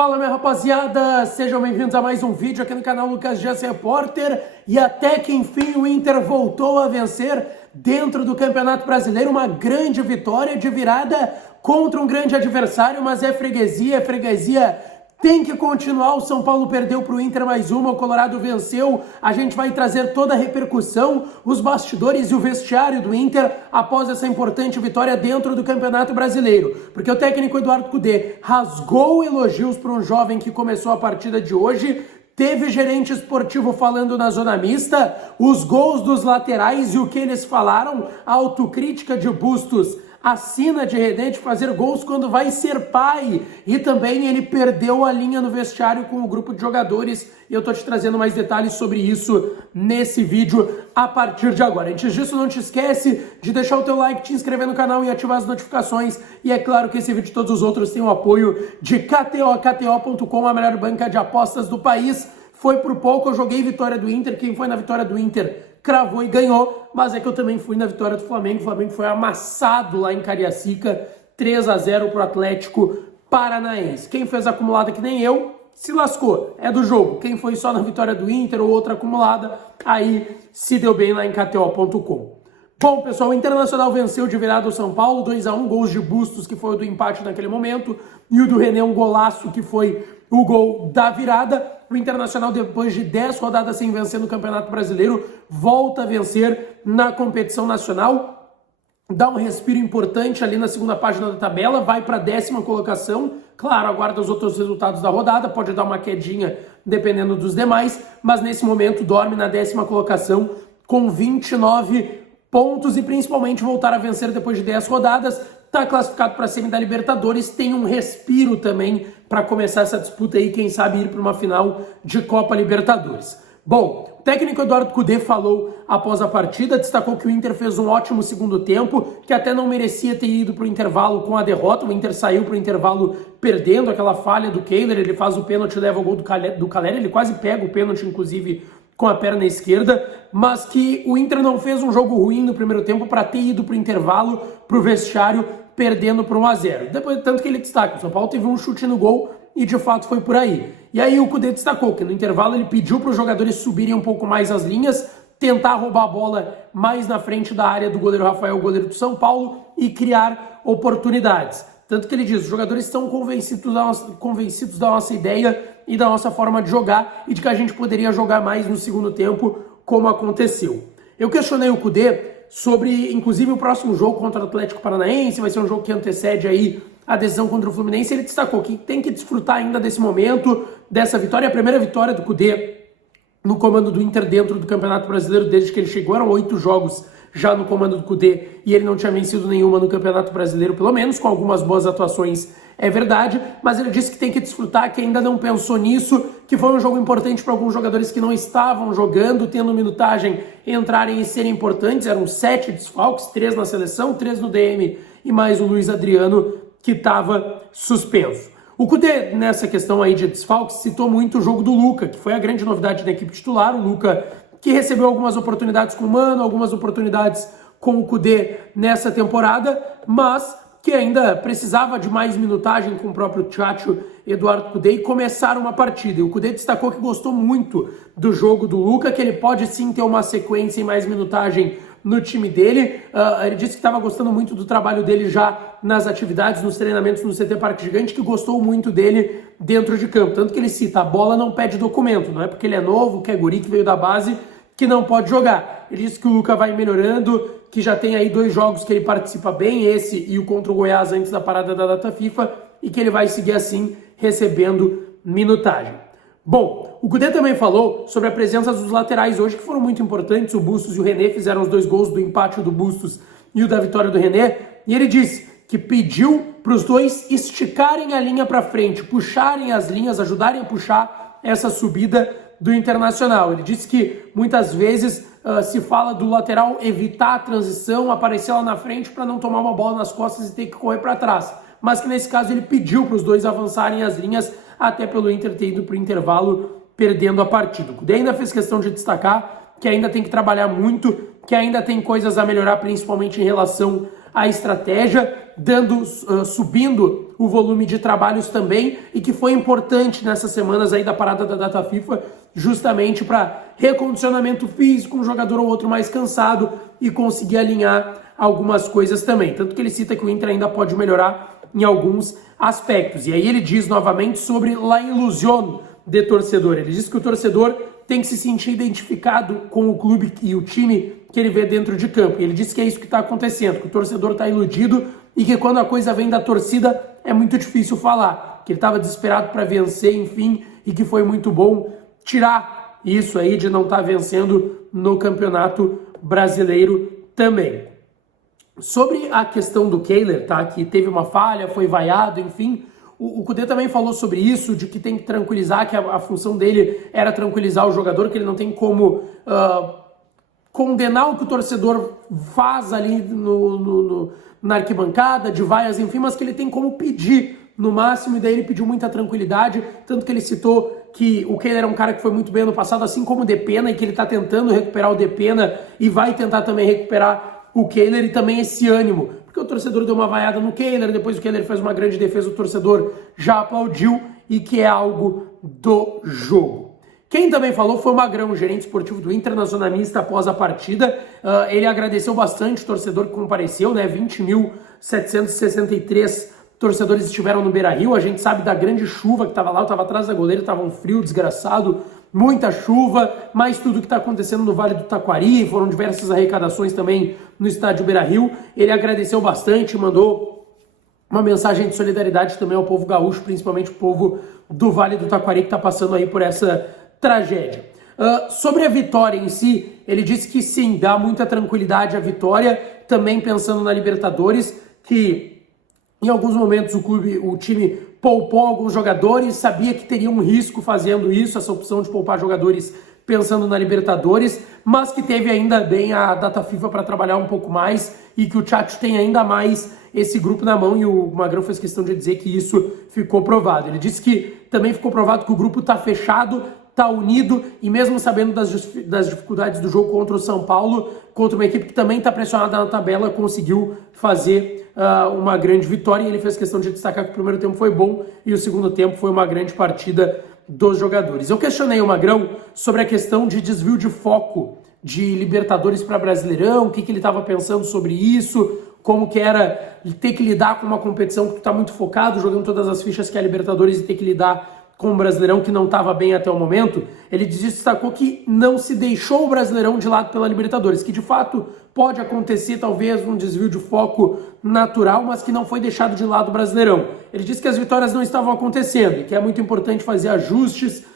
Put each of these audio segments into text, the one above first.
Fala, minha rapaziada, sejam bem-vindos a mais um vídeo aqui no canal Lucas Dias Repórter. E até que enfim o Inter voltou a vencer dentro do Campeonato Brasileiro, uma grande vitória de virada contra um grande adversário, mas é freguesia, tem que continuar. O São Paulo perdeu para o Inter mais uma, o Colorado venceu. A gente vai trazer toda a repercussão, os bastidores e o vestiário do Inter após essa importante vitória dentro do Campeonato Brasileiro. Porque o técnico Eduardo Cudê rasgou elogios para um jovem que começou a partida de hoje. Teve gerente esportivo falando na zona mista, os gols dos laterais e o que eles falaram, a autocrítica de Bustos, a sina de René de fazer gols quando vai ser pai. E também ele perdeu a linha no vestiário com o grupo de jogadores. E eu tô te trazendo mais detalhes sobre isso nesse vídeo a partir de agora. Antes disso, não te esquece de deixar o teu like, te inscrever no canal e ativar as notificações. E é claro que esse vídeo e todos os outros têm o apoio de KTO.com, a melhor banca de apostas do país. Foi por pouco, eu joguei vitória do Inter. Quem foi na vitória do Inter cravou e ganhou, mas é que eu também fui na vitória do Flamengo. O Flamengo foi amassado lá em Cariacica, 3-0 pro Atlético Paranaense. Quem fez acumulada que nem eu, se lascou, é do jogo. Quem foi só na vitória do Inter ou outra acumulada, aí se deu bem lá em KTO.com. Bom, pessoal, o Internacional venceu de virada o São Paulo, 2-1, gols de Bustos, que foi o do empate naquele momento, e o do René, um golaço, que foi o gol da virada. O Internacional, depois de 10 rodadas sem vencer no Campeonato Brasileiro, volta a vencer na competição nacional, dá um respiro importante ali na segunda página da tabela, vai para a 10ª colocação, claro, aguarda os outros resultados da rodada, pode dar uma quedinha dependendo dos demais, mas nesse momento dorme na 10ª colocação com 29 pontos e principalmente voltar a vencer depois de 10 rodadas, está classificado para a semi da Libertadores, tem um respiro também para começar essa disputa aí, quem sabe ir para uma final de Copa Libertadores. Bom, o técnico Eduardo Cudê falou após a partida, destacou que o Inter fez um ótimo segundo tempo, que até não merecia ter ido para o intervalo com a derrota. O Inter saiu para o intervalo perdendo, aquela falha do Kehler, ele faz o pênalti e leva o gol do Caleri, ele quase pega o pênalti, inclusive, com a perna esquerda, mas que o Inter não fez um jogo ruim no primeiro tempo para ter ido para o intervalo, para o vestiário, perdendo por 1-0. Depois, tanto que ele destaca, o São Paulo teve um chute no gol e de fato foi por aí. E aí o Cudê destacou que no intervalo ele pediu para os jogadores subirem um pouco mais as linhas, tentar roubar a bola mais na frente da área do goleiro Rafael, o goleiro do São Paulo, e criar oportunidades. Tanto que ele diz, os jogadores estão convencidos da nossa ideia e da nossa forma de jogar e de que a gente poderia jogar mais no segundo tempo, como aconteceu. Eu questionei o Cudê sobre, inclusive, o próximo jogo contra o Atlético Paranaense, vai ser um jogo que antecede aí a decisão contra o Fluminense. Ele destacou que tem que desfrutar ainda desse momento, dessa vitória, a primeira vitória do Cudê no comando do Inter dentro do Campeonato Brasileiro desde que ele chegou. Eram 8 jogos já no comando do Cudê e ele não tinha vencido nenhuma no Campeonato Brasileiro, pelo menos com algumas boas atuações, é verdade, mas ele disse que tem que desfrutar, que ainda não pensou nisso, que foi um jogo importante para alguns jogadores que não estavam jogando, tendo minutagem, entrarem e serem importantes. Eram 7 desfalques, 3 na seleção, 3 no DM e mais o Luiz Adriano, que estava suspenso. O Cudê, nessa questão aí de desfalques, citou muito o jogo do Luca, que foi a grande novidade da equipe titular. O Luca, que recebeu algumas oportunidades com o Mano, algumas oportunidades com o Cudê nessa temporada, mas que ainda precisava de mais minutagem com o próprio Tchatcho Eduardo Cudê e começar uma partida. E o Cudê destacou que gostou muito do jogo do Luca, que ele pode sim ter uma sequência e mais minutagem no time dele. Ele disse que estava gostando muito do trabalho dele já nas atividades, nos treinamentos no CT Parque Gigante, que gostou muito dele dentro de campo. Tanto que ele cita, a bola não pede documento, não é porque ele é novo, que é guri, que veio da base, que não pode jogar. Ele disse que o Luca vai melhorando, que já tem aí 2 jogos que ele participa bem, esse e o contra o Goiás antes da parada da data FIFA, e que ele vai seguir assim, recebendo minutagem. Bom, o Cudê também falou sobre a presença dos laterais hoje, que foram muito importantes. O Bustos e o René fizeram os 2 gols do empate do Bustos e o da vitória do René, e ele disse que pediu para os dois esticarem a linha para frente, puxarem as linhas, ajudarem a puxar essa subida do Internacional. Ele disse que muitas vezes se fala do lateral evitar a transição, aparecer lá na frente para não tomar uma bola nas costas e ter que correr para trás. Mas que nesse caso ele pediu para os dois avançarem as linhas, até pelo Inter ter ido para o intervalo perdendo a partida. O Cudê ainda fez questão de destacar que ainda tem que trabalhar muito, que ainda tem coisas a melhorar, principalmente em relação a estratégia, subindo o volume de trabalhos também, e que foi importante nessas semanas aí da parada da data FIFA, justamente para recondicionamento físico, um jogador ou outro mais cansado e conseguir alinhar algumas coisas também. Tanto que ele cita que o Inter ainda pode melhorar em alguns aspectos. E aí ele diz novamente sobre la ilusão de torcedor. Ele diz que o torcedor tem que se sentir identificado com o clube e o time que ele vê dentro de campo. E ele diz que é isso que está acontecendo, que o torcedor está iludido e que quando a coisa vem da torcida é muito difícil falar, que ele estava desesperado para vencer, enfim, e que foi muito bom tirar isso aí de não estar vencendo no Campeonato Brasileiro também. Sobre a questão do Kehler, tá, que teve uma falha, foi vaiado, enfim, o Kudê também falou sobre isso, de que tem que tranquilizar, que a função dele era tranquilizar o jogador, que ele não tem como condenar o que o torcedor faz ali na arquibancada, de vaias, enfim, mas que ele tem como pedir no máximo, e daí ele pediu muita tranquilidade, tanto que ele citou que o Kehler é um cara que foi muito bem ano passado, assim como o Depena, e que ele está tentando recuperar o Depena e vai tentar também recuperar o Kehler, e também esse ânimo, porque o torcedor deu uma vaiada no Kehler, depois o Kehler fez uma grande defesa, o torcedor já aplaudiu, e que é algo do jogo. Quem também falou foi o Magrão, gerente esportivo do Internacionalista, após a partida. Ele agradeceu bastante o torcedor que compareceu, né? 20.763 torcedores estiveram no Beira-Rio. A gente sabe da grande chuva que estava lá, eu estava atrás da goleira, estava um frio desgraçado, muita chuva, mais tudo que está acontecendo no Vale do Taquari, foram diversas arrecadações também no estádio Beira-Rio. Ele agradeceu bastante, mandou uma mensagem de solidariedade também ao povo gaúcho, principalmente o povo do Vale do Taquari, que está passando aí por essa tragédia. Sobre a vitória em si, ele disse que sim, dá muita tranquilidade a vitória, também pensando na Libertadores, que em alguns momentos o time poupou alguns jogadores, sabia que teria um risco fazendo isso, essa opção de poupar jogadores pensando na Libertadores, mas que teve ainda bem a data FIFA para trabalhar um pouco mais, e que o Tchatcho tem ainda mais esse grupo na mão, e o Magrão fez questão de dizer que isso ficou provado. Ele disse que também ficou provado que o grupo está fechado, está unido, e mesmo sabendo das dificuldades do jogo contra o São Paulo, contra uma equipe que também está pressionada na tabela, conseguiu fazer uma grande vitória. E ele fez questão de destacar que o primeiro tempo foi bom e o segundo tempo foi uma grande partida dos jogadores. Eu questionei o Magrão sobre a questão de desvio de foco de Libertadores para Brasileirão, o que ele estava pensando sobre isso, como que era ter que lidar com uma competição que tu está muito focado, jogando todas as fichas que é a Libertadores, e ter que lidar com o Brasileirão que não estava bem até o momento. Ele destacou que não se deixou o Brasileirão de lado pela Libertadores, que de fato pode acontecer talvez um desvio de foco natural, mas que não foi deixado de lado o Brasileirão. Ele disse que as vitórias não estavam acontecendo e que é muito importante fazer ajustes,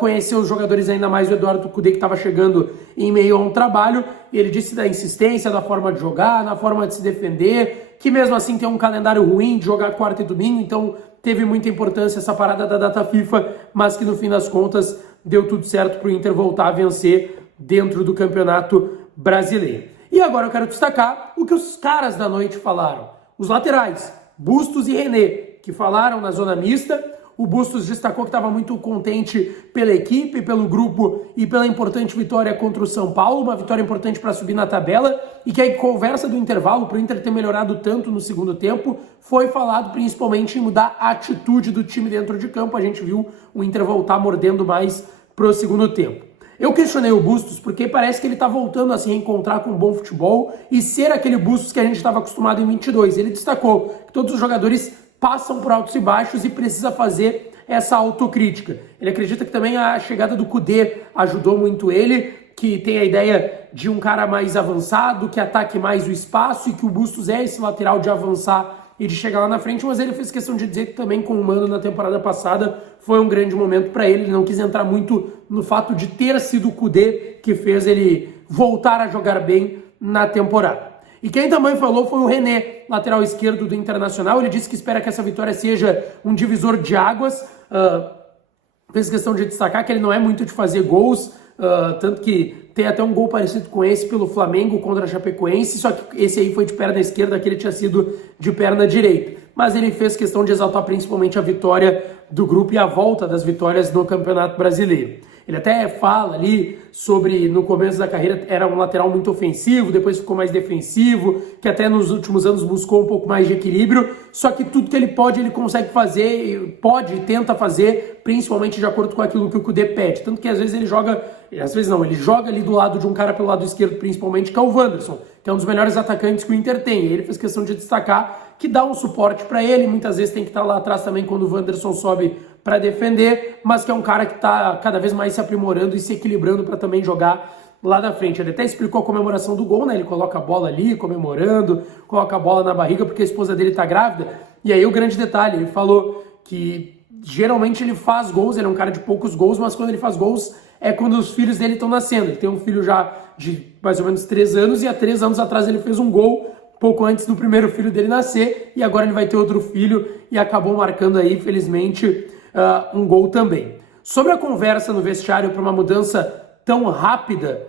conhecer os jogadores, ainda mais o Eduardo Cudê, que estava chegando em meio a um trabalho. E ele disse da insistência, da forma de jogar, na forma de se defender, que mesmo assim tem um calendário ruim de jogar quarta e domingo, então teve muita importância essa parada da data FIFA, mas que no fim das contas deu tudo certo para o Inter voltar a vencer dentro do Campeonato Brasileiro. E agora eu quero destacar o que os caras da noite falaram. Os laterais, Bustos e René, que falaram na zona mista. O Bustos destacou que estava muito contente pela equipe, pelo grupo e pela importante vitória contra o São Paulo, uma vitória importante para subir na tabela, e que a conversa do intervalo, para o Inter ter melhorado tanto no segundo tempo, foi falado principalmente em mudar a atitude do time dentro de campo. A gente viu o Inter voltar mordendo mais pro segundo tempo. Eu questionei o Bustos porque parece que ele está voltando a se reencontrar com um bom futebol e ser aquele Bustos que a gente estava acostumado em 22. Ele destacou que todos os jogadores passam por altos e baixos e precisa fazer essa autocrítica. Ele acredita que também a chegada do Kudê ajudou muito ele, que tem a ideia de um cara mais avançado, que ataque mais o espaço, e que o Bustos é esse lateral de avançar e de chegar lá na frente, mas ele fez questão de dizer que também com o Mano na temporada passada foi um grande momento para ele. Ele não quis entrar muito no fato de ter sido o Kudê que fez ele voltar a jogar bem na temporada. E quem também falou foi o René, lateral esquerdo do Internacional. Ele disse que espera que essa vitória seja um divisor de águas. Fez questão de destacar que ele não é muito de fazer gols, tanto que tem até um gol parecido com esse pelo Flamengo contra a Chapecoense, só que esse aí foi de perna esquerda, aquele tinha sido de perna direita. Mas ele fez questão de exaltar principalmente a vitória do grupo e a volta das vitórias no Campeonato Brasileiro. Ele até fala ali sobre, no começo da carreira, era um lateral muito ofensivo, depois ficou mais defensivo, que até nos últimos anos buscou um pouco mais de equilíbrio, só que tudo que ele pode, ele consegue fazer, pode e tenta fazer, principalmente de acordo com aquilo que o Kudê pede. Tanto que às vezes ele joga, às vezes não, ele joga ali do lado de um cara pelo lado esquerdo, principalmente, que é o Wanderson, que é um dos melhores atacantes que o Inter tem. E ele fez questão de destacar que dá um suporte para ele, muitas vezes tem que estar lá atrás também quando o Wanderson sobe para defender, mas que é um cara que está cada vez mais se aprimorando e se equilibrando para também jogar lá na frente. Ele até explicou a comemoração do gol, né? Ele coloca a bola ali, comemorando, coloca a bola na barriga porque a esposa dele tá grávida. E aí o grande detalhe, ele falou que geralmente ele faz gols, ele é um cara de poucos gols, mas quando ele faz gols é quando os filhos dele estão nascendo. Ele tem um filho já de mais ou menos 3 anos e há 3 anos atrás ele fez um gol pouco antes do primeiro filho dele nascer, e agora ele vai ter outro filho e acabou marcando aí, felizmente, um gol também. Sobre a conversa no vestiário para uma mudança tão rápida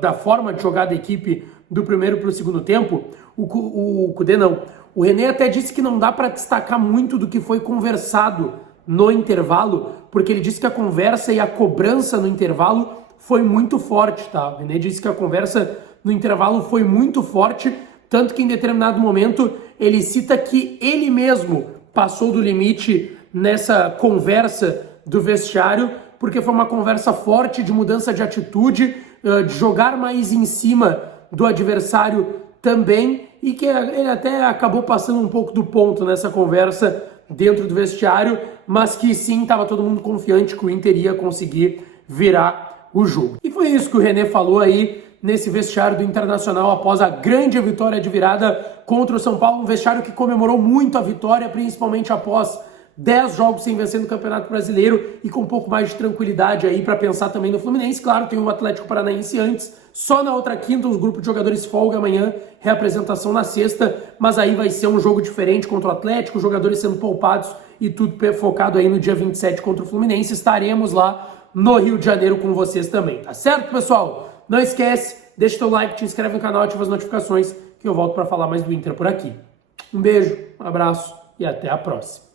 da forma de jogar da equipe do primeiro para o segundo tempo, o Kudê não. O René até disse que não dá para destacar muito do que foi conversado no intervalo, porque ele disse que a conversa e a cobrança no intervalo foi muito forte, tá? O René disse que a conversa no intervalo foi muito forte, tanto que em determinado momento ele cita que ele mesmo passou do limite nessa conversa do vestiário, porque foi uma conversa forte de mudança de atitude, de jogar mais em cima do adversário também, e que ele até acabou passando um pouco do ponto nessa conversa dentro do vestiário, mas que sim, estava todo mundo confiante que o Inter ia conseguir virar o jogo. E foi isso que o René falou aí nesse vestiário do Internacional após a grande vitória de virada contra o São Paulo, um vestiário que comemorou muito a vitória, principalmente após 10 jogos sem vencer no Campeonato Brasileiro e com um pouco mais de tranquilidade aí para pensar também no Fluminense. Claro, tem o Atlético Paranaense antes, só na outra quinta os grupos de jogadores folga amanhã, reapresentação na sexta, mas aí vai ser um jogo diferente contra o Atlético, os jogadores sendo poupados e tudo focado aí no dia 27 contra o Fluminense. Estaremos lá no Rio de Janeiro com vocês também, tá certo, pessoal? Não esquece, deixa teu like, te inscreve no canal, ativa as notificações que eu volto para falar mais do Inter por aqui. Um beijo, um abraço e até a próxima.